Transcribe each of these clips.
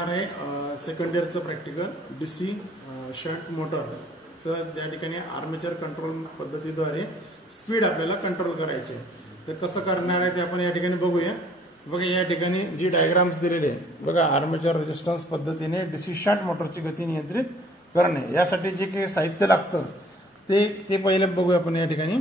होणार आहे second इयरचं practical DC shunt मोटरचं. त्या ठिकाणी आर्मेचर कंट्रोल पद्धतीद्वारे स्पीड आपल्याला कंट्रोल करायची आहे. तर कसं करणार आहे ते आपण या ठिकाणी बघूया. बघा या ठिकाणी जी डायग्राम्स दिलेली आहे बघा, आर्मेचर रेजिस्टन्स पद्धतीने डीसी शंट मोटरची गती नियंत्रित करणे. यासाठी जे काही साहित्य लागतं ते पहिले बघूया आपण या ठिकाणी.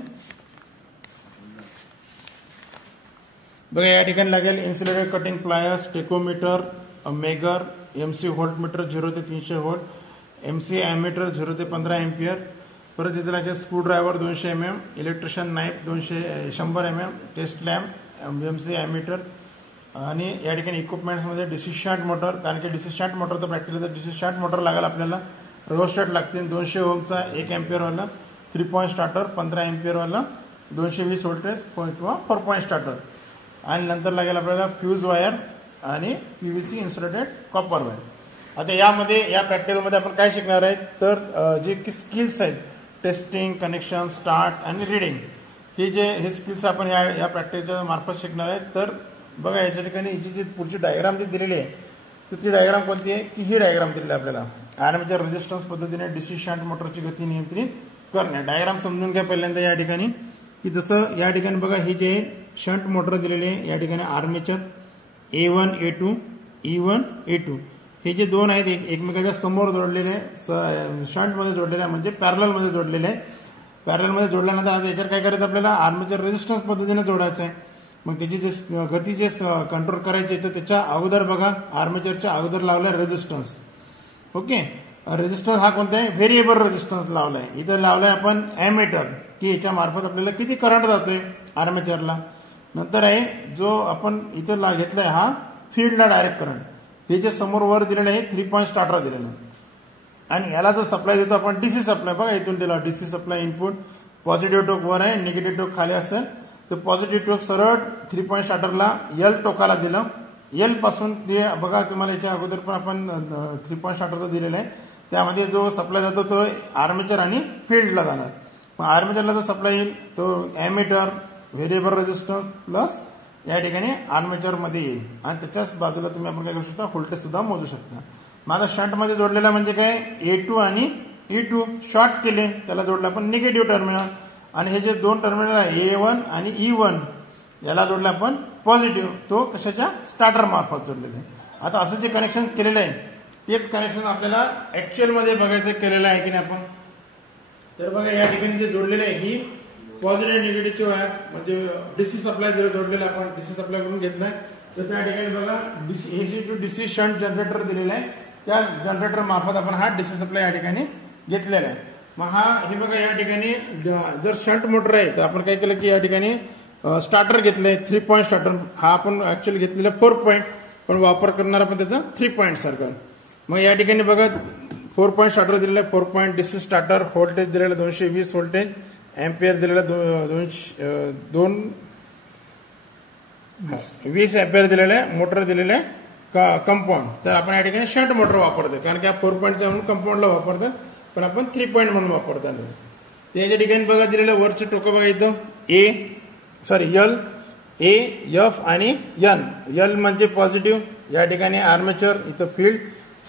बघा या ठिकाणी लागेल insulated cutting pliers, tachometer, megger, MC voltmeter 0 ते 300 व्होल्ट, एमसी ॲमीटर 0 ते 15 एम्पियर. परत इथे लागेल screwdriver 200 mm, electrician knife 100 mm, test lamp, MC ammeter. आणि या ठिकाणी इक्विपमेंट्समध्ये डीसी शंट मोटर, कारण की डीसी शंट मोटरचं प्रॅक्टिकल तर डीसी शंट मोटर लागेल आपल्याला. रिओस्टॅट लागतील 200 ओमचा 1 एम्पियरवाला, 3 पॉईंट स्टार्टर 15 एम्पियरवाला, 220 व्होल्टेज किंवा 4 पॉईंट स्टार्टर. आणि नंतर लागेल आपल्याला फ्यूज वायर आणि पीव्हीसी इन्सुलेटेड कॉपर वायर. आता यामध्ये या प्रॅक्टिकलमध्ये आपण काय शिकणार आहे तर जे की स्किल्स आहेत, टेस्टिंग, कनेक्शन, स्टार्ट आणि रीडिंग, हे स्किल्स आपण या प्रॅक्टिकलच्या मार्फत शिकणार आहे. तर बघा याच्या ठिकाणी हिची जी पुढची डायग्राम जी दिलेली आहे तर ती डायग्राम कोणती आहे की ही डायग्राम दिलेली आहे आपल्याला. आर्मेचर रेजिस्टन्स पद्धतीने डीसी शंट मोटरची गती नियंत्रित करणे. डायग्राम समजून घ्या पहिल्यांदा या ठिकाणी की जसं या ठिकाणी बघा ही जे शंट मोटर दिलेली आहे या ठिकाणी armature A1 A2 E1 A2 हे जे दोन आहेत एकमेकाच्या समोर जोडलेले आहे, शंटमध्ये जोडलेले आहे म्हणजे पॅरललमध्ये जोडलेले आहे. पॅरललमध्ये जोडल्यानंतर आता याच्यावर काय करायचं आपल्याला आर्मेचर रेजिस्टन्स पद्धतीने जोडायचं आहे. मग त्याची जे गती जे कंट्रोल करायची तर त्याच्या अगोदर बघा आर्मेचरच्या अगोदर लावलाय रेजिस्टन्स. ओके, रेजिस्टन्स हा कोणता आहे व्हेरिएबल रेजिस्टन्स लावलाय. इथं लावलाय आपण ॲमीटर की याच्या मार्फत आपल्याला किती करंट जातोय आर्मेचरला. नंतर आहे जो आपण इथं घेतलाय हा फील्डला डायरेक्ट करंट. हे जे समोर वर दिलेलं आहे 3 पॉईंट स्टार्टर दिलेलं आहे. आणि याला जो सप्लाय देतो आपण डीसी सप्लाय बघा इथून दिला डीसी सप्लाय इनपुट. पॉझिटिव्ह टोक वर आहे, निगेटिव्ह टोक खाली असेल. तर पॉझिटिव्ह टोक सरळ 3 पॉईंट स्टार्टरला एल टोकाला दिलं. एल पासून ते बघा तुम्हाला याच्या अगोदर पण आपण 3 पॉईंट स्टार्टरचं दिलेलं आहे. त्यामध्ये जो सप्लाय जातो तो आर्मेचर आणि फील्डला जाणार. मग आर्मेचरला जो सप्लाय येईल तो ॲमीटर व्हेरिएबल रेजिस्टन्स प्लस या ठिकाणी आर्मेचर मध्ये येईल. आणि त्याच्याच बाजूला तुम्ही आपण काय करू शकता व्होल्टेज सुद्धा मोजू शकता. माझा शंट मध्ये जोडलेला म्हणजे काय A2 आणि E2 शॉर्ट केले त्याला जोडलं आपण निगेटिव्ह टर्मिनल. आणि हे जे दोन टर्मिनल आहे A1 आणि E1 याला जोडलं आपण पॉझिटिव्ह, तो कशाच्या स्टार्टर मार्फत जोडलेला आहे. आता असं जे कनेक्शन केलेलं आहे तेच कनेक्शन आपल्याला ऍक्च्युअल मध्ये बघायचं केलेलं आहे की नाही आपण. तर बघा या ठिकाणी जे जोडलेलं आहे ही पॉझिटिव्ह निगेटिव्हची वायर म्हणजे डीसी सप्लाय जोडलेला आपण डीसी सप्लाय करून घेतलाय. तर त्या ठिकाणी बघा AC to DC shunt generator दिलेला आहे. त्या जनरेटर मार्फत आपण हा डीसी सप्लाय या ठिकाणी घेतलेला आहे. मग हे बघा या ठिकाणी जर शंट मोटर आहे तर आपण काय केलं की या ठिकाणी स्टार्टर घेतलंय 3 पॉईंट स्टार्टर. हा आपण ऍक्च्युअली घेतलेला 4 पॉईंट पण वापर करणार आपण त्याचा 3 पॉईंट सारखा. मग या ठिकाणी बघा 4 पॉईंट स्टार्टर दिलेला आहे, 4 पॉईंट डीसी स्टार्टर, व्होल्टेज दिलेला 220 व्होल्टेज, एम्पियर दिलेला 20 एम्पियर दिलेला आहे, मोटर दिलेला आहे कंपाऊंड. तर आपण या ठिकाणी शंट मोटर वापरतो कारण की 4 पॉईंटचा म्हणून कंपाऊंडला वापरतात पण आपण 3 पॉईंट म्हणून वापरतात. त्याच्या ठिकाणी बघा दिलेलं वरचे टोकं बघा इथं एल A F आणि N. एल म्हणजे पॉझिटिव्ह, या ठिकाणी आर्मेचर, इथं फील्ड,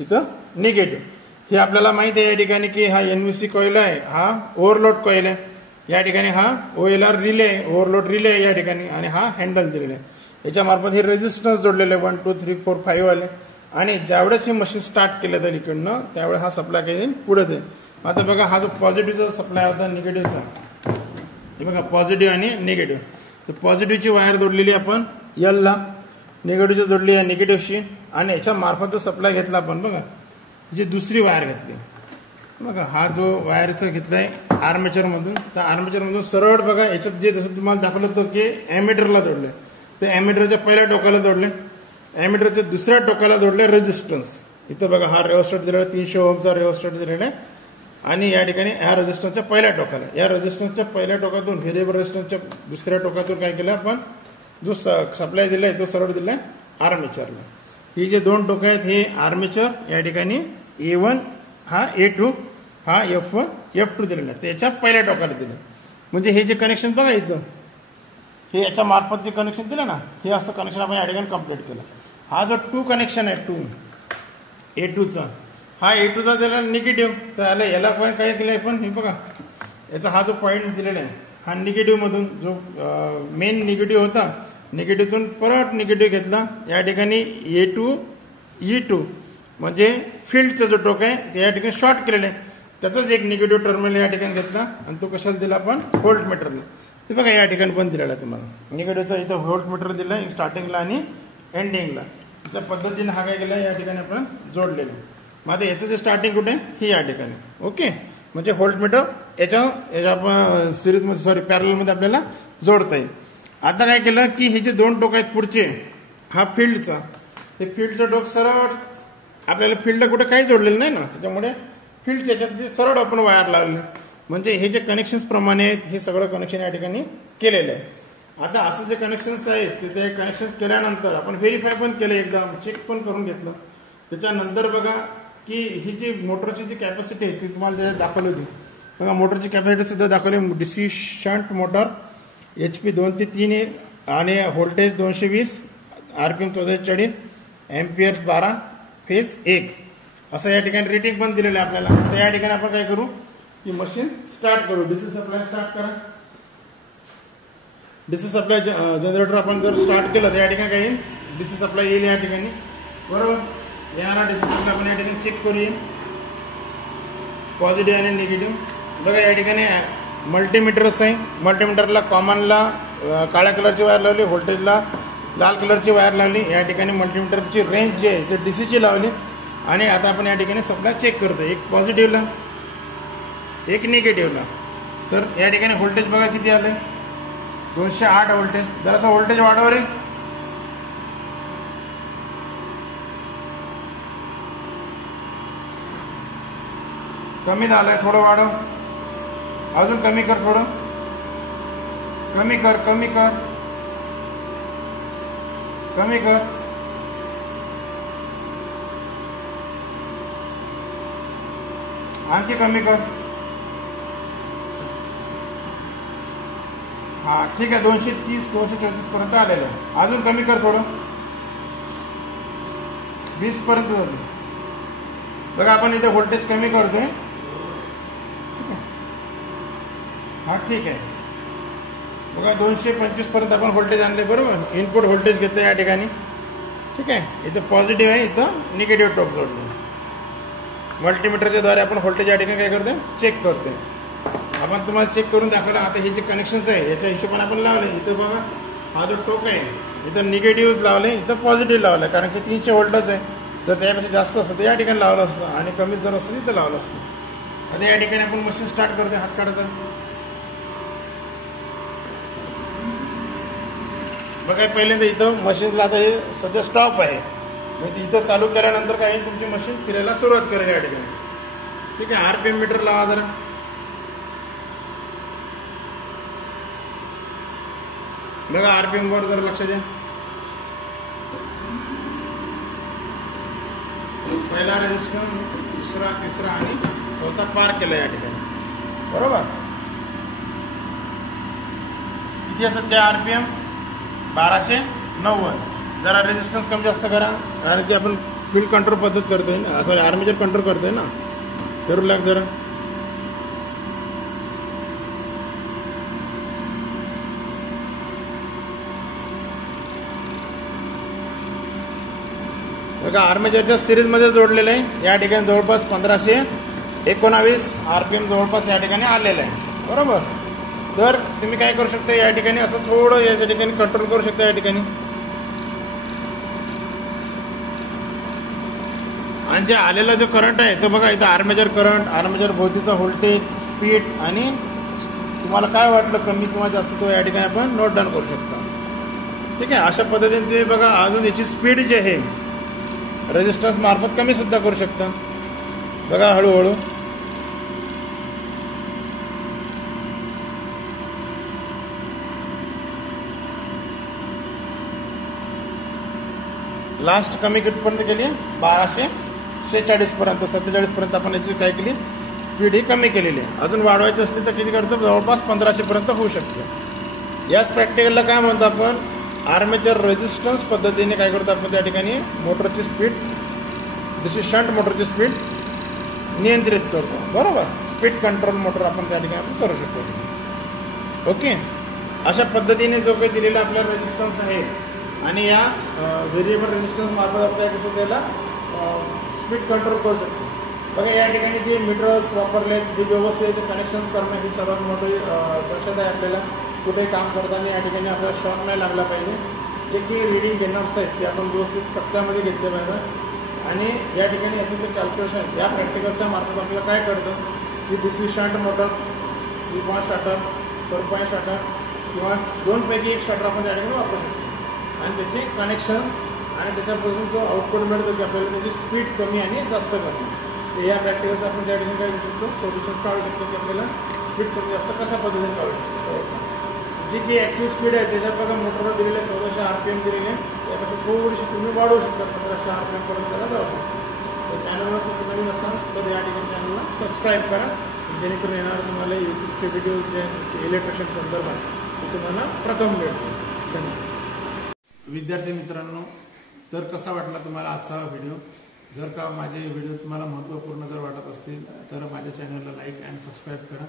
इथं निगेटिव्ह. हे आपल्याला माहिती आहे या ठिकाणी की हा NVC कॉइल आहे, हा ओव्हरलोड कॉइल आहे. या ठिकाणी हा OLR रिले ओव्हरलोड रिले या ठिकाणी आणि हा हँडल दिलेला आहे. याच्या मार्फत हे रेजिस्टन्स जोडलेले 1 2 3 4 5 आले. आणि ज्यावेळेस हे मशीन स्टार्ट केलं जाईल इकडनं त्यावेळेस हा सप्लाय काही पुढे जाईल. आता बघा हा जो पॉझिटिव्हचा सप्लाय होता निगेटिव्हचा, हे बघा पॉझिटिव्ह आणि निगेटिव्ह. तर पॉझिटिव्हची वायर जोडलेली आपण एलला, निगेटिव्हची जोडली आहे निगेटिव्हशी. आणि याच्या मार्फत जो सप्लाय घेतला आपण बघा जी दुसरी वायर घेतली बघा, हा जो वायरचं घेतलाय आर्मेचर मधून, तर आर्मेचर मधून सरळ बघा याच्यात जे जसं तुम्हाला दाखवलं होतं की ॲमीटरला जोडलंय, तर ॲमीटरच्या पहिल्या टोकाला जोडले, ॲमीटरच्या दुसऱ्या टोकाला जोडले रेजिस्टन्स. इथं बघा हा रेओस्टॅट दिलेला 300 ओमचा रेओस्टॅट दिलेला आहे. आणि या ठिकाणी ह्या रेजिस्टन्सच्या पहिल्या टोकाला, या रेजिस्टन्सच्या पहिल्या टोकातून व्हेरिएबल रेजिस्टन्सच्या दुसऱ्या टोकातून काय केलं आपण जो सप्लाय दिलाय तो सरळ दिलाय आर्मेचरला. ही जे दोन टोकं आहेत हे आर्मेचर, या ठिकाणी A1 हा A2 हा F1 F2 दिलेला आहे, त्याच्या पहिल्या टोकाला दिलं. म्हणजे हे जे कनेक्शन बघा इथं हे याच्या मार्फत जे कनेक्शन दिलं ना, हे असं कनेक्शन आपण या ठिकाणी कम्प्लीट केलं. हा जो 2 कनेक्शन आहे 2 A2चा हा A2चा दिला निगेटिव्ह, तर आला याला पण काय केलंय पण हे बघा याचा हा जो पॉईंट दिलेला आहे हा निगेटिव्ह मधून जो मेन निगेटिव्ह होता निगेटिव्हतून परत निगेटिव्ह घेतला या ठिकाणी A2 E2 म्हणजे फील्डचा जो टोक आहे ते या ठिकाणी शॉर्ट केलेलं आहे त्याचाच एक निगेटिव्ह टर्मिनल या ठिकाणी घेतला आणि तो कशाला दिला आपण व्होल्ट मीटरला. ते बघा या ठिकाणी पण दिलेला आहे तुम्हाला निगेटिव्हचा इथं व्होल्ट मीटर दिला स्टार्टिंगला आणि एंडिंगला. त्या पद्धतीने हा काय केला या ठिकाणी आपण जोडलेला. मग आता याचं जे स्टार्टिंग कुठे ही या ठिकाणी ओके म्हणजे व्होल्ट मीटर याच्या आपण सिरीजमध्ये सॉरी पॅरलमध्ये आपल्याला जोडता येईल. आता काय केलं की हे जे दोन टोक आहेत पुढचे हा फील्डचा हे फील्डचं टोक सरळ आपल्याला फील्डला कुठे काही जोडलेलं नाही ना त्याच्यामुळे फील्डच्या याच्यात सरळ आपण वायर लावले म्हणजे हे जे कनेक्शन्स प्रमाणे आहेत हे सगळं कनेक्शन या ठिकाणी केलेलं आहे. आता असं जे कनेक्शन्स आहेत ते कनेक्शन केल्यानंतर आपण व्हेरीफाय पण केलं एकदा चेक पण करून घेतलं. त्याच्यानंतर बघा की ही जी मोटरची जी कॅपॅसिटी आहे ती तुम्हाला त्याच्यात दाखवली होती बघा मोटरची कॅपॅसिटी सुद्धा दाखवली. डीसी शंट मोटर HP 2 ते 3 आहे आणि व्होल्टेज 220 RPM 44 एम्पियर 12 फेज 1 असं या ठिकाणी रेटिंग पण दिलेलं आहे आपल्याला. तर या ठिकाणी आपण काय करू की मशीन स्टार्ट करू. डीसी सप्लाय स्टार्ट करा. डीसी सप्लाय जनरेटर आपण जर स्टार्ट केलं तर या ठिकाणी काही डीसी सप्लाय येईल या ठिकाणी बरोबर. येणारा डीसी सप्लाय आपण या ठिकाणी चेक करूया पॉझिटिव्ह आणि निगेटिव्ह. बघा या ठिकाणी मल्टीमीटर्स आहे. मल्टीमीटरला कॉमनला काळ्या कलरची वायर लावली व्होल्टेजला लाल कलरची वायर लावली. या ठिकाणी मल्टीमीटरची रेंज जी आहे ते डीसीची लावली आणि आता आपण या ठिकाणी सप्लाय चेक करतो एक पॉझिटिव्हला एक निगेटिव्हला. तर या ठिकाणी व्होल्टेज बघा किती आलंय 208 व्होल्टेज. जरासा व्होल्टेज वाढव रे कमी झालंय थोडं वाढव अजून कमी कर थोडं कमी कर कमी कर कमी कर आणखी कमी कर. हा ठीक आहे 230 234 पर्यंत आलेलं आहे. अजून कमी कर थोडं 20 पर्यंत जाते. बघा आपण इथे व्होल्टेज कमी करतोय ठीक आहे. हा ठीक आहे बघा 225 पर्यंत आपण व्होल्टेज आणले बरोबर. इनपुट व्होल्टेज घेतलं या ठिकाणी ठीक आहे. इथं पॉझिटिव्ह आहे इथं निगेटिव्ह टोक जोडले. मल्टीमीटरच्या द्वारे आपण व्होल्टेज या ठिकाणी काय करतोय चेक करतोय. आपण तुम्हाला चेक करून दाखवलं. आता हे जे कनेक्शन्स आहे याच्या हिशोबाने आपण लावले. इथं बघा हा जो टोक आहे इथं निगेटिव्ह लावले इथं पॉझिटिव्ह लावलं कारण की 300 व्होल्टच आहे. जर त्यापेक्षा जास्त असतं तर या ठिकाणी लावलं असतं आणि कमी जर असतं तिथं लावलं असतं. आता या ठिकाणी आपण मशीन स्टार्ट करतोय हात काढता बघा. पहिल्यांदा इथं मशीनला आता हे सध्या स्टॉप आहे म्हणजे इथं चालू केल्यानंतर काय तुमची मशीन फिरायला सुरुवात करेल या ठिकाणी ठीक आहे. RPM मीटर लावा जरा बघा RPM वर जरा लक्ष द्या. पहिला रेजिस्टन्स दुसरा तिसरा आणि चौथा पार केला या ठिकाणी बरोबर. किती आहे सध्या RPM 1290. जरा रेजिस्टन्स कमी जास्त करा कारण की आपण फील्ड कंट्रोल पद्धत करतोय ना सॉरी आर्मेचर कंट्रोल करतोय ना करू लाग जरा. बघा आर्मेचरच्या सिरीजमध्ये जोडलेलं आहे या ठिकाणी जवळपास 1519 RPM जवळपास या ठिकाणी आलेलं आहे बरोबर. तर तुम्ही काय करू शकता या ठिकाणी असं थोडं या ठिकाणी कंट्रोल करू शकता या ठिकाणी. आणि जे आलेला जो करंट आहे तो बघा इथं आर्मेचर करंट आर्मेचर भोवतीचा व्होल्टेज स्पीड आणि तुम्हाला काय वाटलं कमी किंवा जास्त तो या ठिकाणी आपण नोट डाऊन करू शकता ठीक आहे. अशा पद्धतीने ते बघा अजून याची स्पीड जी आहे रेजिस्टन्स मार्फत कमी सुद्धा करू शकता बघा हळूहळू. लास्ट कमी कितपर्यंत केली 1246 पर्यंत 47 पर्यंत आपण याची काय केली स्पीड ही कमी केलेली आहे. अजून वाढवायची असली तर किती करतो जवळपास 1500 पर्यंत होऊ शकते. याच प्रॅक्टिकलला काय म्हणतो आपण आर्मेचर रेजिस्टन्स पद्धतीने काय करतो आपण त्या ठिकाणी मोटरची स्पीड जशी शंट मोटरची स्पीड नियंत्रित करतो, बरोबर. स्पीड कंट्रोल मोटर आपण त्या ठिकाणी आपण करू शकतो. ओके, अशा पद्धतीने जो काही दिलेला आपला रेजिस्टन्स आहे आणि या व्हेरिएबल रेजिस्टन्स मार्फत आपण काय करू शकतो, त्याला स्पीड कंट्रोल करू शकतो. बघा या ठिकाणी जे मीटर्स वापरले जे व्यवस्थित कनेक्शन्स करणं ही सर्वात मोठी दक्षता आहे आपल्याला. कुठे काम करताना या ठिकाणी आपल्याला शॉक नाही लागला पाहिजे. जे की रिडिंग घेणारच आहेत ते आपण व्यवस्थित तक्त्यामध्ये घेतले पाहिजे. आणि या ठिकाणी याचं जे कॅल्क्युलेशन या प्रॅक्टिकलच्या मार्फत आपल्याला काय कळतं की DC shunt motor, 3 point starter, 4 point starter किंवा 2 पैकी एक स्टार्टर आपण त्या ठिकाणी वापरू शकतो. आणि त्याचे कनेक्शन्स आणि त्याच्यापासून जो आउटपुट मिळतो की आपल्याला त्याची स्पीड कमी आणि जास्त करणे. तर या प्रॅक्टिकलचं आपण त्या ठिकाणी काय करू शकतो, सोल्युशन्स काढू शकतो की आपल्याला स्पीड कमी जास्त कशा पद्धतीने काढू शकतो. जी की ॲक्टिव्ह स्पीड आहे त्याच्यात बघा मोटरला दिलेले 1400 RPM दिलेले, त्यापेक्षा थोडीशी तुम्ही वाढवू शकता, 1500 RPM पर्यंत त्याला जाऊ शकतो. तर चॅनलवर तुम्ही नवीन असाल तर या ठिकाणी चॅनलला सबस्क्राईब करा, जेणेकरून येणार तुम्हाला यूट्यूबचे व्हिडिओज जे इलेक्ट्रिशियन संदर्भात ते तुम्हाला प्रथम मिळतील. धन्यवाद. विद्यार्थी मित्रांनो, तर कसा वाटला तुम्हाला आजचा व्हिडिओ? जर का माझे व्हिडिओ तुम्हाला महत्त्वपूर्ण जर वाटत असतील तर माझ्या चॅनलला लाईक अँड सबस्क्राईब करा,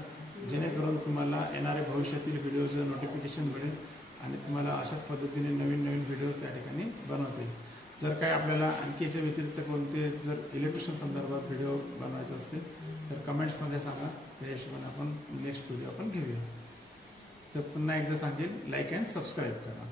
जेणेकरून तुम्हाला येणारे भविष्यातील व्हिडिओचं नोटिफिकेशन मिळेल आणि तुम्हाला अशाच पद्धतीने नवीन नवीन व्हिडिओज त्या ठिकाणी बनवता येईल. जर काय आपल्याला आणखी याच्या व्यतिरिक्त कोणते जर इलेक्ट्रिशियन संदर्भात व्हिडिओ बनवायचे असतील तर कमेंट्समध्ये सांगा, त्या हिशोबाने आपण नेक्स्ट व्हिडिओ आपण घेऊया. तर पुन्हा एकदा सांगेल, लाईक अँड सबस्क्राईब करा.